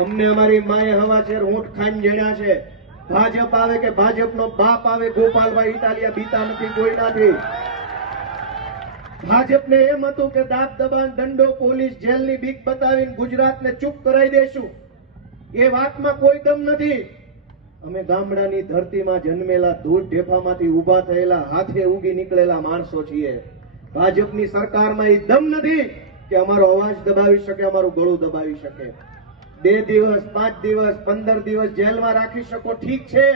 અમને અમારી માએ હવાચેર ઊંટ ખાઈને જણ્યા છે. ભાજપ આવે કે ભાજપનો બાપ આવે, ગોપાલભાઈ ઇટાલિયા બીતા નથી કોઈનાથી. ભાજપને એમ હતું કે દાબ દબાણ, દંડો, પોલીસ, જેલની બીક બતાવીને ગુજરાતને ચૂપ કરાવી દેશું. એ વાતમાં કોઈ દમ નથી. અમે ગામડાની ધરતીમાં જન્મેલા, ધૂળ ઢેફામાંથી ઉભા થયેલા, હાથે ઉગી નીકળેલા માણસો છીએ. ભાજપની સરકારમાં એ દમ નથી કે અમારો અવાજ દબાવી શકે, અમારું ગળું દબાવી શકે. 2 દિવસ, 5 દિવસ, 15 દિવસ જેલમાં રાખી શકો, ઠીક છે,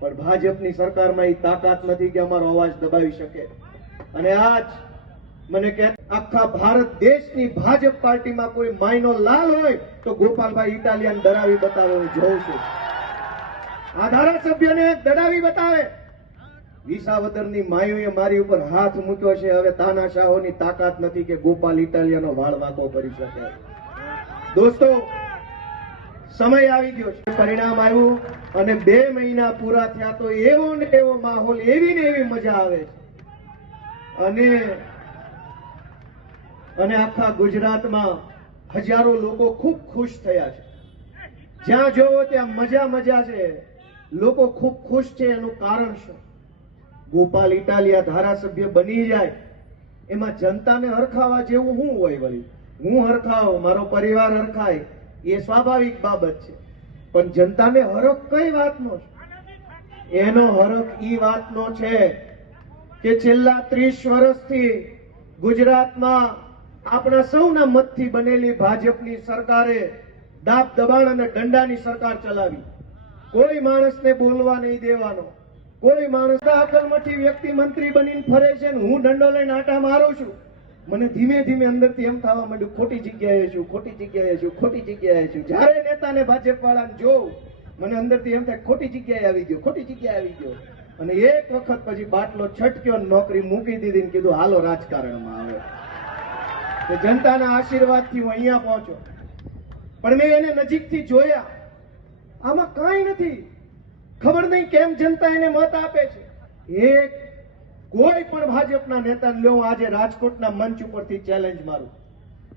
પણ ભાજપની સરકારમાં એ તાકાત નથી કે અમારો અવાજ દબાવી શકે. અને આજ મને કે આખા ભારત દેશની ભાજપ પાર્ટીમાં કોઈ માયનો લાલ હોય તો ગોપાલભાઈ ઇટાલિયાને ડરાવી બતાવે. હું જોઉં છું આ ધારાસભ્યને ડરાવી બતાવે. વિસાવદરની માયુએ મારી ઉપર હાથ મૂક્યો છે. હવે તાનાશાહોની તાકાત નથી કે ગોપાલ ઇટાલિયાનો વાળ વાંકો કરી શકે. દોસ્તો, સમય આવી ગયો છે, પરિણામ આવ્યું અને 2 મહિના પૂરા થયા તો એવો ને એવો માહોલ, એવી ને એવી મજા આવે છે. અને આખા ગુજરાતમાં હજારો લોકો ખૂબ ખુશ થયા છે. જ્યાં જોવો ત્યાં મજા છે. લોકો ખૂબ ખુશ છે. એનું કારણ શું? ગોપાલ ઇટાલિયા ધારાસભ્ય બની જાય એમાં જનતાને હરખાવા જેવું શું હોય? વળી હું હરખાવ, મારો પરિવાર હરખાય, એ સ્વાભાવિક બાબત છે, પણ જનતાને હરખ કઈ વાતનો છે? એનો હરખ ઈ વાતનો છે કે છેલ્લા 30 વર્ષથી ગુજરાતમાં આપણા સૌના મતથી બનેલી ભાજપની સરકારે દાબ દબાણ અને દંડાની સરકાર ચલાવી. કોઈ માણસને બોલવા નહીં દેવાનો. કોઈ માણસ અકલમઠી વ્યક્તિ મંત્રી બનીને ફરે છે ને હું દંડો લઈને આટા મારું છું. મને ધીમે ધીમે અંદરથી એમ થવા માંડ્યું, ખોટી જગ્યાએ છું. જ્યારે નેતાને ભાજપ વાળાને જોઉં, મને અંદરથી એમ થાય ખોટી જગ્યાએ આવી ગયો. અને એક વખત પછી બાટલો છટક્યો, નોકરી મૂકી દીધી ને કીધું હાલો રાજકારણમાં આવે. કે જનતાના આશીર્વાદથી હું અહીંયા પહોંચ્યો. પણ મેં એને નજીકથી જોયા, આમાં કાંઈ નથી. ખબર નહીં કેમ જનતા એને મત આપે છે. કોઈ પણ ભાજપના નેતાને લ્યો, આજે રાજકોટના મંચ ઉપરથી ચેલેન્જ મારું,